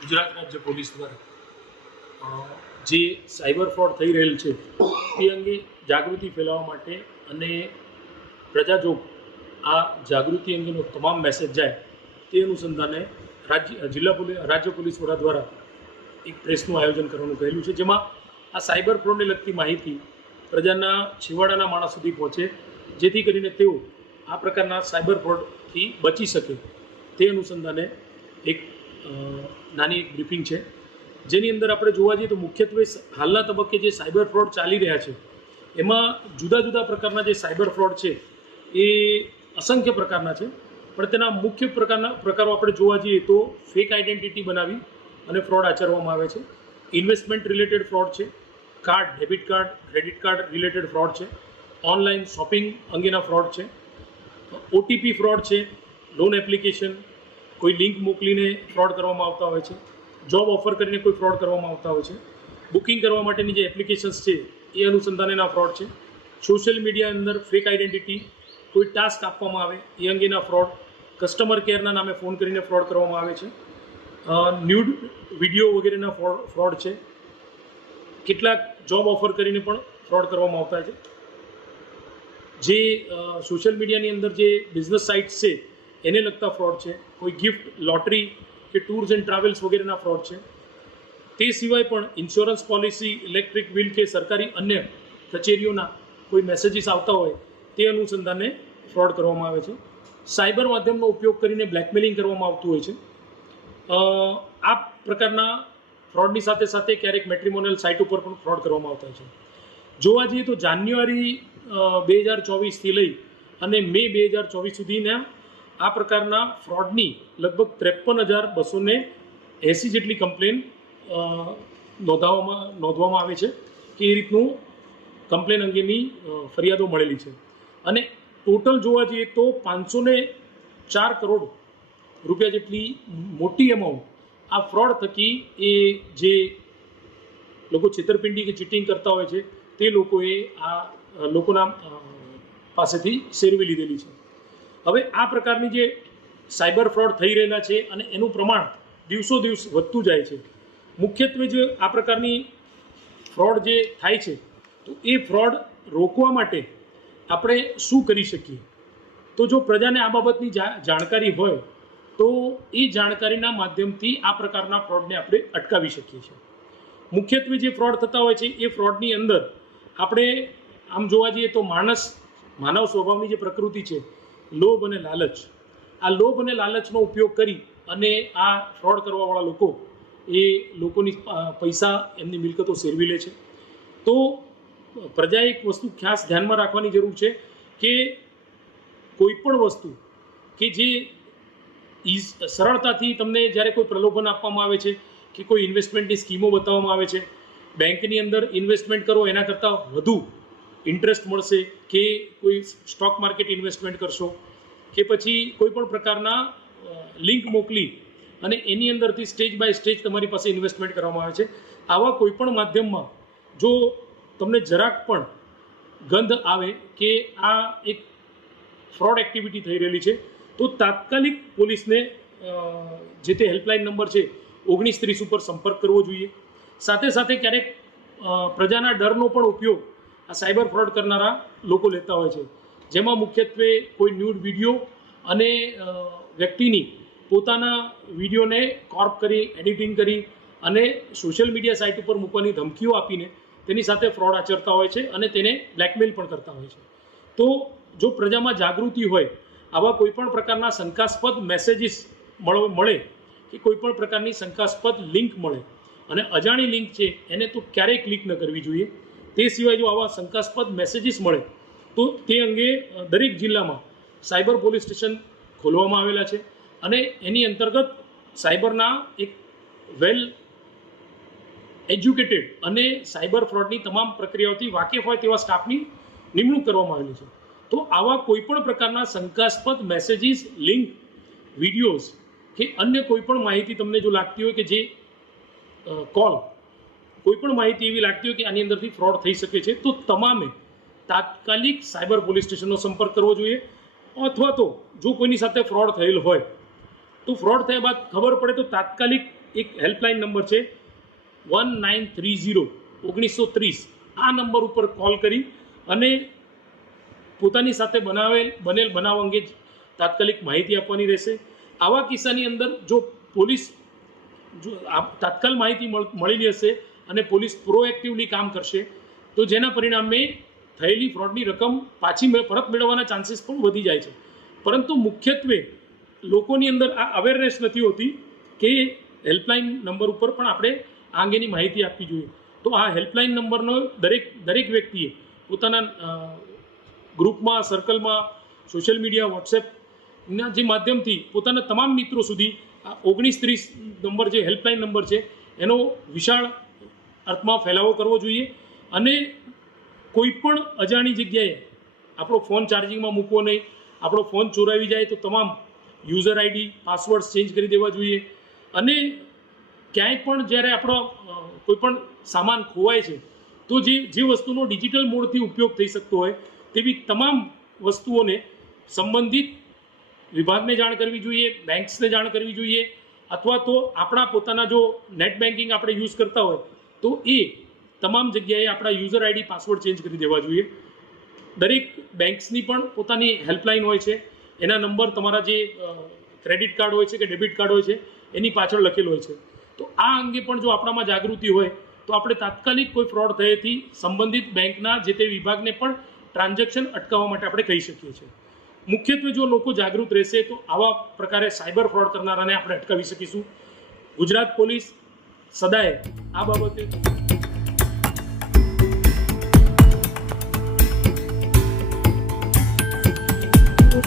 ગુજરાત રાજ્ય પોલીસ દ્વારા જે સાયબર ફ્રોડ થઈ રહેલ છે તે અંગે જાગૃતિ ફેલાવવા માટે અને પ્રજા જો આ જાગૃતિ અંગેનો તમામ મેસેજ જાય, તે અનુસંધાને રાજ્ય જિલ્લા પોલીસ રાજ્ય પોલીસ વડા દ્વારા એક પ્રેસનું આયોજન કરવાનું કહેલું છે, જેમાં આ સાયબર ફ્રોડને લગતી માહિતી પ્રજાના છેવાડાના માણસ સુધી પહોંચે, જેથી કરીને તેઓ આ પ્રકારના સાયબર ફ્રોડથી બચી શકે. તે અનુસંધાને એક નાની એક બ્રીફિંગ છે. જેની અંદર આપણે જોવા જઈએ તો મુખ્યત્વે હાલના તબક્કે જે સાયબર ફ્રોડ ચાલી રહ્યા છે, એમાં જુદા જુદા પ્રકારના જે સાયબર ફ્રોડ છે, એ અસંખ્ય પ્રકારના છે. પણ તેના મુખ્ય પ્રકારના, પ્રકારો આપણે જોવા જઈએ તો ફેક આઈડેન્ટિટી બનાવી અને ફ્રોડ આચરવામાં આવે છે. ઇન્વેસ્ટમેન્ટ રિલેટેડ ફ્રોડ છે. Card, debit card, credit card related fraud છે. ઓનલાઈન શોપિંગ અંગેના ફ્રોડ છે. ઓટીપી ફ્રોડ છે. લોન એપ્લિકેશન કોઈ લિંક મોકલીને ફ્રોડ કરવામાં આવતા હોય છે. જોબ ઓફર કરીને કોઈ ફ્રોડ કરવામાં આવતા હોય છે. બુકિંગ કરવા માટેની જે એપ્લિકેશન્સ છે, એ અનુસંધાનેના ફ્રોડ છે. સોશિયલ મીડિયા અંદર ફેક આઈડેન્ટિટી કોઈ ટાસ્ક આપવામાં આવે, એ અંગેના ફ્રોડ. કસ્ટમર કેરના નામે ફોન કરીને ફ્રોડ કરવામાં આવે છે. ન્યૂડ વીડિયો વગેરેના ફ્રોડ ફ્રોડ છે. કેટલાક જોબ ઓફર કરીને પણ ફ્રોડ કરવામાં આવતા છે. જે સોશિયલ મીડિયાની અંદર જે બિઝનેસ સાઇટ્સ છે એને લગતા ફ્રોડ છે. કોઈ ગિફ્ટ લોટરી કે ટૂર્સ એન્ડ ટ્રાવેલ્સ વગેરેના ફ્રોડ છે. તે સિવાય પણ ઇન્સ્યોરન્સ પોલિસી ઇલેક્ટ્રિક બિલ કે સરકારી અન્ય કચેરીઓના કોઈ મેસેજીસ આવતા હોય તે અનુસંધાને ફ્રોડ કરવામાં આવે છે. સાયબર માધ્યમનો ઉપયોગ કરીને બ્લેકમેલિંગ કરવામાં આવતું હોય છે. આ પ્રકારના ફ્રોડની સાથે સાથે ક્યારેક મેટ્રિમોનિયલ સાઇટ ઉપર પણ ફ્રોડ કરવામાં આવતા છે. જોવા જઈએ તો જાન્યુઆરી બે હજાર ચોવીસથી લઈ અને મે બે હજાર ચોવીસ સુધીના આ પ્રકારના ફ્રોડની લગભગ ત્રેપન હજાર બસો ને એંસી જેટલી કમ્પ્લેન નોંધાવવામાં નોંધવામાં આવે છે કે એ રીતનું કમ્પ્લેન અંગેની ફરિયાદો મળેલી છે. અને ટોટલ જોવા જઈએ તો પાંચસો ને ચાર કરોડ રૂપિયા જેટલી મોટી અમાઉન્ટ આ ફ્રોડ થકી એ જે લોકો છેતરપિંડી કે ચીટિંગ કરતા હોય છે તે લોકોએ આ, લોકોના પાસેથી સેરવી લીધેલી છે. હવે આ પ્રકારની જે સાયબર ફ્રોડ થઈ રહેલા છે અને એનું પ્રમાણ દિવસો દિવસ વધતું જાય છે. મુખ્યત્વે જે આ પ્રકારની ફ્રોડ જે થાય છે, તો એ ફ્રોડ રોકવા માટે આપણે શું કરી શકીએ? તો જો પ્રજાને આ બાબતની જાણકારી હોય, તો એ જાણકારીના માધ્યમથી આ પ્રકારના ફ્રોડને આપણે અટકાવી શકીએ છીએ. મુખ્યત્વે જે ફ્રોડ થતા હોય છે, એ ફ્રોડની અંદર આપણે આમ જોવા જઈએ તો માણસ, માનવ સ્વભાવની જે પ્રકૃતિ છે લોભ અને લાલચ. આ લોભ અને લાલચનો ઉપયોગ કરી અને આ ફ્રોડ કરવાવાળા લોકો એ લોકોની પૈસા એમની મિલકતો સેરવી લે છે. તો પ્રજાએ એક વસ્તુ ખાસ ધ્યાનમાં રાખવાની જરૂર છે કે કોઈ પણ વસ્તુ કે જે સરળતાથી તમને જ્યારે કોઈ પ્રલોભન આપવામાં આવે છે કે કોઈ ઇન્વેસ્ટમેન્ટની સ્કીમો બતાવવામાં આવે છે, બેંકની અંદર ઇન્વેસ્ટમેન્ટ કરો એના કરતાં વધુ ઇન્ટરેસ્ટ મળશે કે કોઈ સ્ટોક માર્કેટ ઇન્વેસ્ટમેન્ટ કરશો કે પછી કોઈ પણ પ્રકારના લિંક મોકલી અને એની અંદરથી સ્ટેજ બાય સ્ટેજ તમારી પાસે ઇન્વેસ્ટમેન્ટ કરવામાં આવે છે. આવા કોઈ પણ માધ્યમમાં જો તમને જરાક પણ ગંધ આવે કે આ એક ફ્રોડ એક્ટિવિટી થઈ રહેલી છે, તો તાત્કાલિક પોલીસને જે તે હેલ્પલાઇન નંબર છે, ઓગણીસ ત્રીસ ઉપર સંપર્ક કરવો જોઈએ. સાથે સાથે ક્યારેક પ્રજાના ડરનો પણ ઉપયોગ આ સાયબર ફ્રોડ કરનારા લોકો લેતા હોય છે. જેમાં મુખ્યત્વે કોઈ ન્યૂડ વીડિયો અને વ્યક્તિની પોતાના વિડીયોને કોર્પ કરી, એડિટિંગ કરી અને સોશિયલ મીડિયા સાઇટ ઉપર મૂકવાની ધમકીઓ આપીને તેની સાથે ફ્રોડ આચરતા હોય છે અને તેને બ્લેકમેલ પણ કરતા હોય છે. તો જો પ્રજામાં જાગૃતિ હોય, આવા કોઈપણ પ્રકારના શંકાસ્પદ મેસેજીસ મળો કે કોઈપણ પ્રકારની શંકાસ્પદ લિંક મળે અને અજાણી લિંક છે, એને તો ક્યારેય ક્લિક ન કરવી જોઈએ. તે સિવાય જો આવા શંકાસ્પદ મેસેજીસ મળે, તો તે અંગે દરેક જિલ્લામાં સાયબર પોલીસ સ્ટેશન ખોલવામાં આવેલા છે અને એની અંતર્ગત સાયબરના એક વેલ એજ્યુકેટેડ અને સાયબર ફ્રોડની તમામ પ્રક્રિયાઓથી વાકેફ હોય તેવા સ્ટાફની નિમણૂક કરવામાં આવેલી છે. તો આવા કોઈપણ પ્રકારના શંકાસ્પદ મેસેજીસ લિંક વિડીયોઝ કે અન્ય કોઈપણ માહિતી તમને જો લાગતી હોય કે જે કોલ કોઈ પણ માહિતી એવી લાગતી હોય કે આની અંદરથી ફ્રોડ થઈ શકે છે, તો તમામે તાત્કાલિક સાયબર પોલીસ સ્ટેશનનો સંપર્ક કરવો જોઈએ. અથવા તો જો કોઈની સાથે ફ્રોડ થયેલ હોય, તો ફ્રોડ થયા બાદ ખબર પડે તો તાત્કાલિક એક હેલ્પલાઇન નંબર છે વન નાઇન થ્રી ઝીરો ઓગણીસો ત્રીસ. આ નંબર ઉપર કોલ કરી અને પોતાની સાથે બનાવેલ, બનેલ બનાવ અંગે જ તાત્કાલિક માહિતી આપવાની રહેશે. આવા કિસ્સાની અંદર જો પોલીસ જો તાત્કાલ માહિતી મળ- મળેલી હશે અને પોલીસ પ્રોએક્ટિવલી કામ કરશે, તો જેના પરિણામે થયેલી ફ્રોડની રકમ પાછી પરત મેળવવાના ચાન્સીસ પણ વધી જાય છે. પરંતુ મુખ્યત્વે લોકોની અંદર આ અવેરનેસ નથી હોતી કે હેલ્પલાઇન નંબર ઉપર પણ આપણે આ અંગેની માહિતી આપવી જોઈએ. તો આ હેલ્પલાઇન નંબરનો દરેક દરેક વ્યક્તિએ પોતાના ગ્રુપમાં સર્કલમાં સોશિયલ મીડિયા વોટ્સએપના જે માધ્યમથી પોતાના તમામ મિત્રો સુધી આ ઓગણીસ ત્રીસ નંબર જે હેલ્પલાઇન નંબર છે, એનો વિશાળ અર્થમાં ફેલાવો કરવો જોઈએ અને કોઈ પણ અજાણી જગ્યાએ આપણો ફોન ચાર્જિંગમાં મૂકવો નહીં. આપણો ફોન ચોરાવી જાય તો તમામ યુઝર આઈડી પાસવર્ડ ચેન્જ કરી દેવા જોઈએ. અને ક્યાંય પણ જ્યારે આપણો કોઈપણ કોઈ પણ સામાન ખોવાય છે, તો જે જે વસ્તુનો ડિજિટલ મોડથી ઉપયોગ થઈ શકતો હોય, તેવી તમામ વસ્તુઓને સંબંધિત વિભાગને જાણ કરવી જોઈએ, બેંક્સને જાણ કરવી જોઈએ, અથવા તો આપણા પોતાના જો નેટ બેન્કિંગ આપણે યુઝ કરતા હોય તો એ તમામ જગ્યાએ આપણા યુઝર આઈડી પાસવર્ડ ચેન્જ કરી દેવા જોઈએ. દરેક બેંક્સની પણ પોતાની હેલ્પલાઇન હોય છે. એના નંબર તમારા જે ક્રેડિટ કાર્ડ હોય છે કે ડેબિટ કાર્ડ હોય છે, એની પાછળ લખેલ હોય છે. તો આ અંગે પણ જો આપણામાં જાગૃતિ હોય, તો આપણે તાત્કાલિક કોઈ ફ્રોડ થયેથી સંબંધિત બેંકના જે તે વિભાગને પણ ટ્રાન્ઝેક્શન અટકાવવા માટે આપણે કહી શકીએ છીએ. મુખ્યત્વે જો લોકો જાગૃત રહેશે, તો આવા પ્રકારે સાયબર ફ્રોડ કરનારાને આપણે અટકાવી શકીશું. ગુજરાત પોલીસ સદાય આ બાબતે